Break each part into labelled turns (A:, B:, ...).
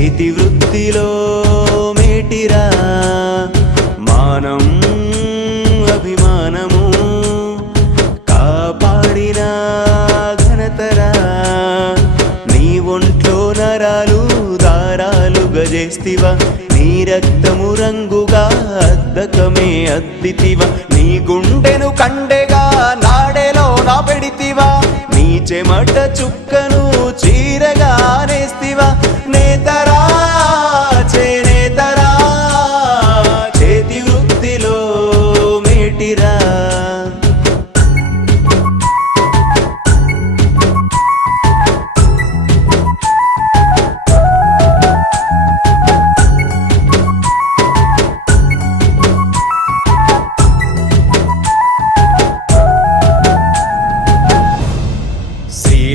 A: చేతి వృత్తిలో మేటిరా మానం అభిమానము కాపాడిన ఘనతరా. నీ ఒంట్లో నరాలు దారాలు గజేస్తివా. నీ రక్తము రంగుగా అద్దకమే అద్దితివా. నీ గుండెను కండెగా నాడేలో నా పెడితివా. నీ చెమట చుక్క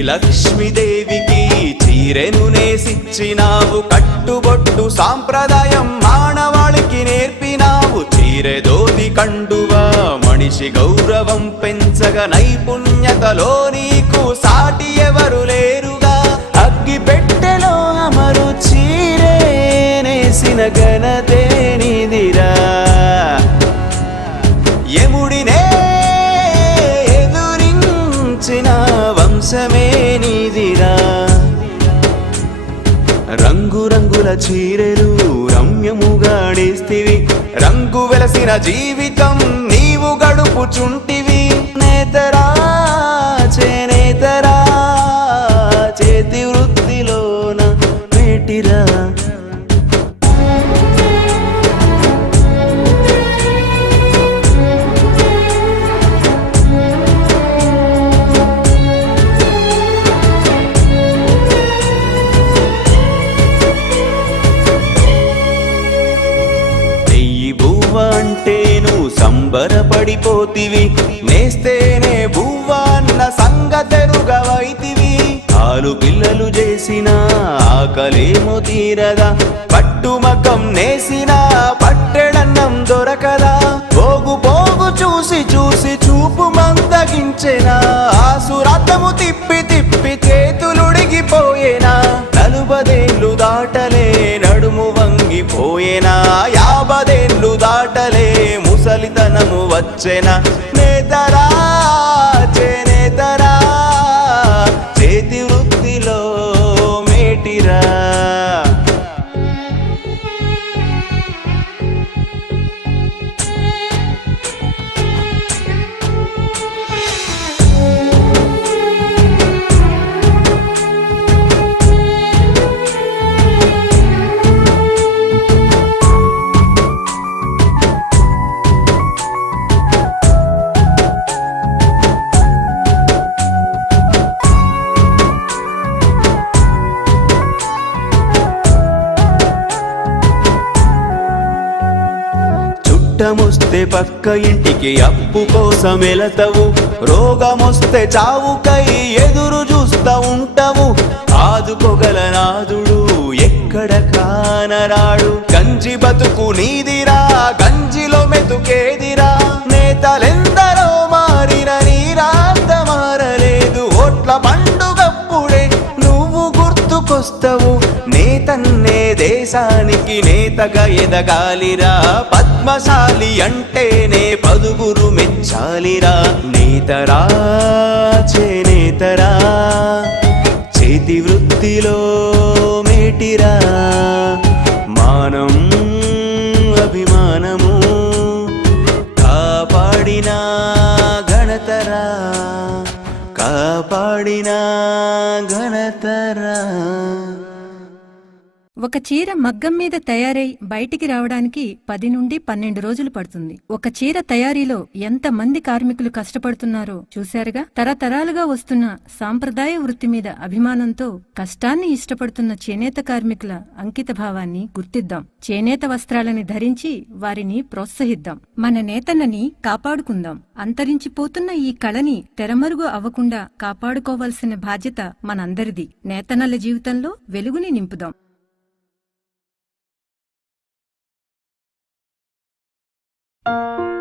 A: లక్ష్మీదేవికి చీరెను నేసిచ్చినావు కట్టుబొట్టు సాంప్రదాయం మానవాళికి నేర్పినావు. చీరెదోది కండువా మనిషి గౌరవం పెంచగ నైపుణ్యతలో నీకు సాటి ఎవరు లేరు. రంగురంగుల చీరెలు రమ్యముగాడేస్తివి రంగు వెలసిన జీవితం నీవు గడుపుచుంటివి. నేతరా పడిపోతివి. నేస్తేనే భువ్వాన్న సంగతెరుగవైతివి. ఆలు పిల్లలు చేసిన ఆకలేమో తీరదా. పట్టుమకం నేసిన పట్టెడన్నం దొరకదా. పోగు పోగు చూసి చూసి చూపు మందగించెనా. ఆసురాతము తిప్పి తిప్పి చేతులుడిగిపోయేనా. నలుబదేళ్ళు దాటలే నడుము వంగిపోయేనా. యాబదేళ్ళు దాటలే ముసలితనము వచ్చేనా? నేతరా చుట్టమొస్తే పక్క ఇంటికి అప్పు కోసం వెళతవు రోగమొస్తే చావుకై ఎదురు చూస్తా ఉంటావు. ఆదుకోగల నాదుడు ఎక్కడ కానరాడు. గంజి బతుకు నీదిరా గంజిలో మెతుకేదిరా. నేతలెంత దేశానికి నేతగా ఎదగాలిరా. పద్మశాలి అంటేనే పదుగురు మెచ్చాలిరా. నేతరా చేనేతరా చేతి వృత్తిలో మేటిరా. మానం అభిమానము కాపాడినా ఘనతరా. కాపాడినా
B: ఒక చీర మగ్గం మీద తయారై బయటికి రావడానికి పది నుండి పన్నెండు రోజులు పడుతుంది. ఒక చీర తయారీలో ఎంత మంది కార్మికులు కష్టపడుతున్నారో చూశారుగా? తరతరాలుగా వస్తున్న సాంప్రదాయ వృత్తి మీద అభిమానంతో కష్టాన్ని ఇష్టపడుతున్న చేనేత కార్మికుల అంకిత భావాన్ని గుర్తిద్దాం. చేనేత వస్త్రాలని ధరించి వారిని ప్రోత్సహిద్దాం. మన నేతన్నని కాపాడుకుందాం. అంతరించిపోతున్న ఈ కళని తెరమరుగు అవ్వకుండా కాపాడుకోవాల్సిన బాధ్యత మనందరిది. నేతన్నల జీవితంలో వెలుగుని నింపుదాం.
C: Música